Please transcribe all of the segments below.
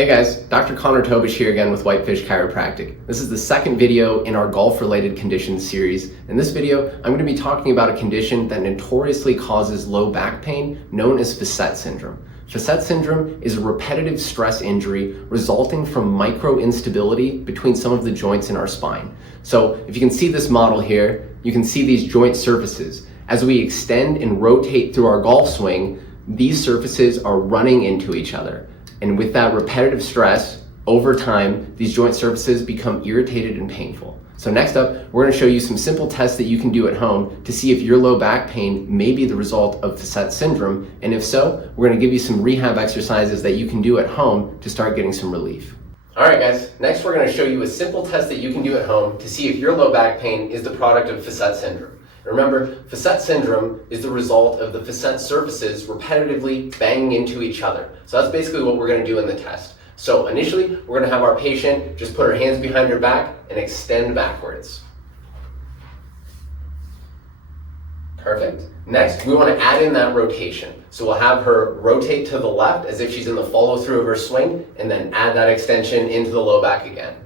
Hey guys, Dr. Tobisch here again with Whitefish Chiropractic. This is the second video in our golf-related conditions series. In this video, I'm going to be talking about a condition that notoriously causes low back pain known as Flathead syndrome. Flathead syndrome is a repetitive stress injury resulting from micro instability between some of the joints in our spine. So if you can see this model here, you can see these joint surfaces. As we extend and rotate through our golf swing, these surfaces are running into each other. And with that repetitive stress, over time, these joint surfaces become irritated and painful. So next up, we're going to show you some simple tests that you can do at home to see if your low back pain may be the result of Flathead syndrome. And if so, we're going to give you some rehab exercises that you can do at home to start getting some relief. All right, guys, next we're going to show you a simple test that you can do at home to see if your low back pain is the product of Flathead syndrome. Remember, Flathead syndrome is the result of the facet surfaces repetitively banging into each other. So that's basically what we're going to do in the test. So initially, we're going to have our patient just put her hands behind her back and extend backwards. Perfect. Next, we want to add in that rotation. So we'll have her rotate to the left as if she's in the follow through of her swing, and then add that extension into the low back again.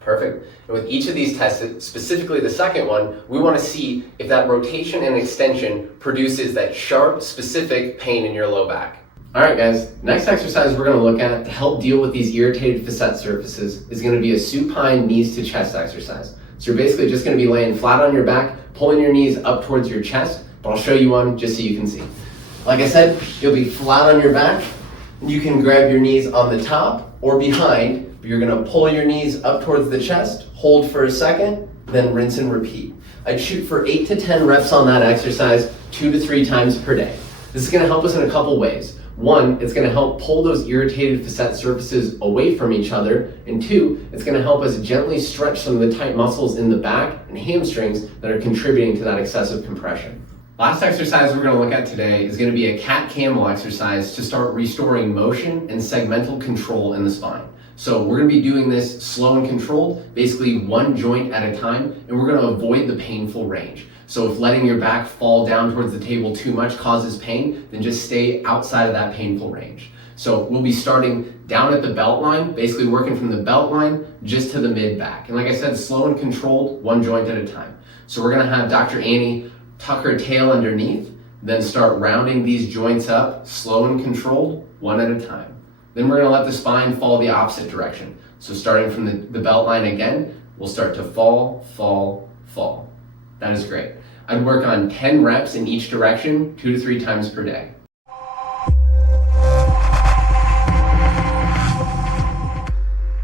Perfect. And with each of these tests, specifically the second one, we want to see if that rotation and extension produces that sharp, specific pain in your low back. All right, guys, next exercise we're going to look at to help deal with these irritated facet surfaces is going to be a supine knees to chest exercise. So you're basically just going to be laying flat on your back, pulling your knees up towards your chest, but I'll show you one just so you can see. Like I said, you'll be flat on your back. You can grab your knees on the top or behind. You're going to pull your knees up towards the chest, hold for a second, then rinse and repeat. I'd shoot for 8 to 10 reps on that exercise 2 to 3 times per day. This is going to help us in a couple ways. One, it's going to help pull those irritated facet surfaces away from each other. And two, it's going to help us gently stretch some of the tight muscles in the back and hamstrings that are contributing to that excessive compression. Last exercise we're going to look at today is going to be a cat-camel exercise to start restoring motion and segmental control in the spine. So we're going to be doing this slow and controlled, basically one joint at a time, and we're going to avoid the painful range. So if letting your back fall down towards the table too much causes pain, then just stay outside of that painful range. So we'll be starting down at the belt line, basically working from the belt line just to the mid back. And like I said, slow and controlled, one joint at a time. So we're going to have Dr. Annie tuck her tail underneath, then start rounding these joints up, slow and controlled, one at a time. Then we're going to let the spine fall the opposite direction. So starting from the belt line again, we'll start to fall, fall, fall. That is great. I'd work on 10 reps in each direction, 2 to 3 times per day.